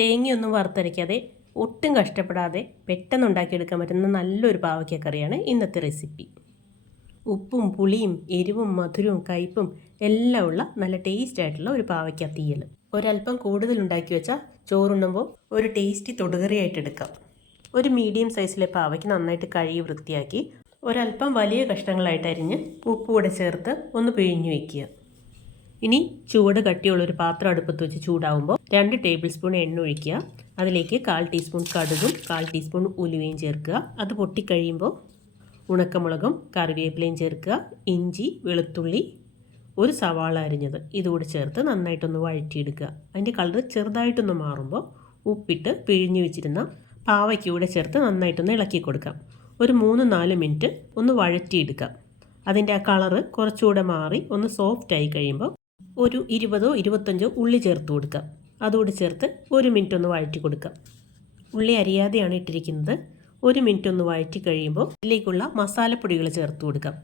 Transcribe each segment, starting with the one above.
തേങ്ങയൊന്നും വറുത്തരയ്ക്കാതെ ഒട്ടും കഷ്ടപ്പെടാതെ പെട്ടെന്ന് ഉണ്ടാക്കിയെടുക്കാൻ പറ്റുന്ന നല്ലൊരു പാവയ്ക്കക്കറിയാണ് ഇന്നത്തെ റെസിപ്പി. ഉപ്പും പുളിയും എരിവും മധുരവും കയ്പും എല്ലാം ഉള്ള നല്ല ടേസ്റ്റ് ആയിട്ടുള്ള ഒരു പാവയ്ക്ക തീയൽ. ഒരല്പം കൂടുതൽ ഉണ്ടാക്കി വെച്ചാൽ ചോറുണ്ണുമ്പോൾ ഒരു ടേസ്റ്റി തൊടുകറിയായിട്ട് എടുക്കാം. ഒരു മീഡിയം സൈസിലെ പാവയ്ക്ക് നന്നായിട്ട് കഴുകി വൃത്തിയാക്കി ഒരല്പം വലിയ കഷ്ണങ്ങളായിട്ട് അരിഞ്ഞ് ഉപ്പ് കൂടെ ചേർത്ത് ഒന്ന് പിഴിഞ്ഞു വയ്ക്കുക ഇനി ചൂട് കട്ടിയുള്ള ഒരു പാത്രം അടുപ്പത്ത് വെച്ച് ചൂടാവുമ്പോൾ രണ്ട് ടേബിൾ സ്പൂൺ എണ്ണ ഒഴിക്കുക. അതിലേക്ക് കാൽ ടീസ്പൂൺ കടുകും കാൽ ടീസ്പൂൺ ഉലുവയും ചേർക്കുക. അത് പൊട്ടിക്കഴിയുമ്പോൾ ഉണക്കമുളകും കറിവേപ്പിലയും ചേർക്കുക. ഇഞ്ചി വെളുത്തുള്ളി ഒരു സവാള അരിഞ്ഞത് ഇതുകൂടി ചേർത്ത് നന്നായിട്ടൊന്ന് വഴറ്റിയെടുക്കുക. അതിന്റെ കളർ ചെറുതായിട്ടൊന്ന് മാറുമ്പോൾ ഉപ്പിട്ട് പിഴിഞ്ഞു വെച്ചിരുന്ന പാവയ്ക്ക് കൂടെ ചേർത്ത് നന്നായിട്ടൊന്ന് ഇളക്കി കൊടുക്കാം. ഒരു മൂന്ന് നാല് മിനിറ്റ് ഒന്ന് വഴറ്റിയെടുക്കാം. അതിന്റെ ആ കളറ് കുറച്ചുകൂടെ മാറി ഒന്ന് സോഫ്റ്റ് ആയി കഴിയുമ്പോൾ ഒരു ഇരുപതോ ഇരുപത്തഞ്ചോ ഉള്ളി ചേർത്ത് കൊടുക്കാം. അതുകൂടി ചേർത്ത് ഒരു മിനിറ്റ് ഒന്ന് വഴറ്റി കൊടുക്കാം. ഉള്ളി അരിയാതെയാണ് ഇട്ടിരിക്കുന്നത്. ഒരു മിനിറ്റ് ഒന്ന് വഴറ്റി കഴിയുമ്പോൾ ഇതിലേക്കുള്ള മസാലപ്പൊടികൾ ചേർത്ത് കൊടുക്കാം.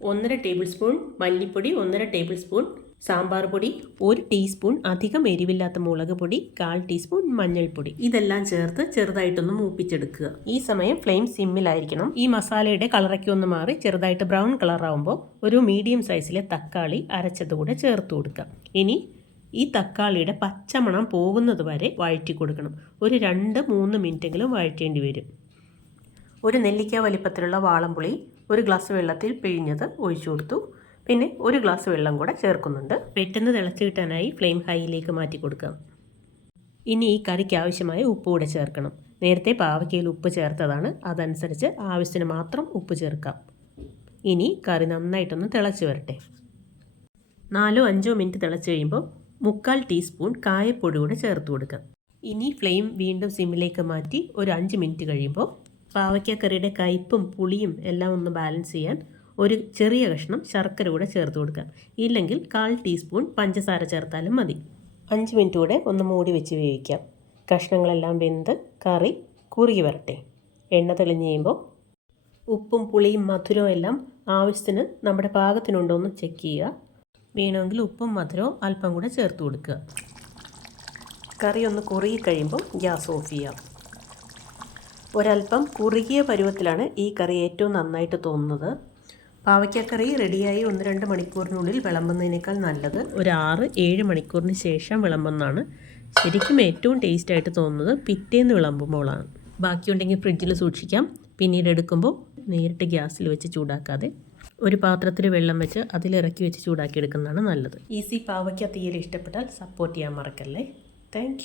ഒന്നര ടേബിൾ സ്പൂൺ മല്ലിപ്പൊടി ഒന്നര ടേബിൾ സ്പൂൺ സാമ്പാർ പൊടി ഒരു ടീസ്പൂൺ അധികം എരിവില്ലാത്ത മുളക് പൊടി കാൽ ടീസ്പൂൺ മഞ്ഞൾപ്പൊടി. ഇതെല്ലാം ചേർത്ത് ചെറുതായിട്ടൊന്ന് മൂപ്പിച്ചെടുക്കുക. ഈ സമയം ഫ്ലെയിം സിമ്മിലായിരിക്കണം. ഈ മസാലയുടെ കളറൊക്കെ ഒന്ന് മാറി ചെറുതായിട്ട് ബ്രൗൺ കളറാവുമ്പോൾ ഒരു മീഡിയം സൈസിലെ തക്കാളി അരച്ചത് കൂടെ ചേർത്ത് കൊടുക്കാം ഇനി ഈ തക്കാളിയുടെ പച്ചമണം പോകുന്നത് വരെ വഴറ്റി കൊടുക്കണം. ഒരു രണ്ട് മൂന്ന് മിനിറ്റെങ്കിലും വഴറ്റേണ്ടി വരും. ഒരു നെല്ലിക്ക വലിപ്പത്തിലുള്ള വാളംപുളി ഒരു ഗ്ലാസ് വെള്ളത്തിൽ പിഴിഞ്ഞത് ഒഴിച്ചു കൊടുത്തു. പിന്നെ ഒരു ഗ്ലാസ് വെള്ളം കൂടെ ചേർക്കുന്നുണ്ട്. പെട്ടെന്ന് തിളച്ച് കിട്ടാനായി ഫ്ലെയിം ഹൈയിലേക്ക് മാറ്റി കൊടുക്കാം. ഇനി ഈ കറിക്ക് ആവശ്യമായ ഉപ്പ് കൂടെ ചേർക്കണം. നേരത്തെ പാവയ്ക്കയിൽ ഉപ്പ് ചേർത്തതാണ്. അതനുസരിച്ച് ആവശ്യത്തിന് മാത്രം ഉപ്പ് ചേർക്കാം. ഇനി കറി നന്നായിട്ടൊന്ന് തിളച്ച് വരട്ടെ. നാലോ അഞ്ചോ മിനിറ്റ് തിളച്ച് കഴിയുമ്പോൾ മുക്കാൽ ടീസ്പൂൺ കായപ്പൊടി കൂടെ ചേർത്ത് കൊടുക്കാം. ഇനി ഫ്ലെയിം വീണ്ടും സിമ്മിലേക്ക് മാറ്റി ഒരു അഞ്ച് മിനിറ്റ് കഴിയുമ്പോൾ പാവയ്ക്കക്കറിയുടെ കയ്പും പുളിയും എല്ലാം ഒന്ന് ബാലൻസ് ചെയ്യാൻ ഒരു ചെറിയ കഷ്ണം ശർക്കര കൂടെ ചേർത്ത് കൊടുക്കാം ഇല്ലെങ്കിൽ കാൽ ടീസ്പൂൺ പഞ്ചസാര ചേർത്താലും മതി. അഞ്ച് മിനിറ്റ് കൂടെ ഒന്ന് മൂടി വെച്ച് വേവിക്കാം. കഷ്ണങ്ങളെല്ലാം വെന്ത് കറി കുറുകി വരട്ടെ. എണ്ണ തെളിഞ്ഞ് കഴിയുമ്പോൾ ഉപ്പും പുളിയും മധുരവും എല്ലാം ആവശ്യത്തിന് നമ്മുടെ പാകത്തിനുണ്ടോ എന്ന് ചെക്ക് ചെയ്യുക. വേണമെങ്കിൽ ഉപ്പും മധുരവും അല്പം കൂടെ ചേർത്ത് കൊടുക്കുക. കറി ഒന്ന് കുറുകി കഴിയുമ്പോൾ ഗ്യാസ് ഓഫ് ചെയ്യാം ഒരല്പം കുറുകിയ പരുവത്തിലാണ് ഈ കറി ഏറ്റവും നന്നായിട്ട് തോന്നുന്നത്. പാവയ്ക്കക്കറി റെഡിയായി ഒന്ന് രണ്ട് മണിക്കൂറിനുള്ളിൽ വിളമ്പുന്നതിനേക്കാൾ നല്ലത്. ഒരു ആറ് ഏഴ് മണിക്കൂറിന് ശേഷം വിളമ്പുന്നതാണ്. ശരിക്കും ഏറ്റവും ടേസ്റ്റ് ആയിട്ട് തോന്നുന്നത് പിറ്റേന്ന് വിളമ്പുമ്പോഴാണ് ബാക്കിയുണ്ടെങ്കിൽ ഫ്രിഡ്ജിൽ സൂക്ഷിക്കാം. പിന്നീട് എടുക്കുമ്പോൾ നേരിട്ട് ഗ്യാസിൽ വെച്ച് ചൂടാക്കാതെ ഒരു പാത്രത്തിൽ വെള്ളം വെച്ച് അതിലിറക്കി വെച്ച് ചൂടാക്കി എടുക്കുന്നതാണ് നല്ലത്. ഈസി പാവയ്ക്ക തീരെ ഇഷ്ടപ്പെട്ടാൽ സപ്പോർട്ട് ചെയ്യാൻ മറക്കല്ലേ? താങ്ക്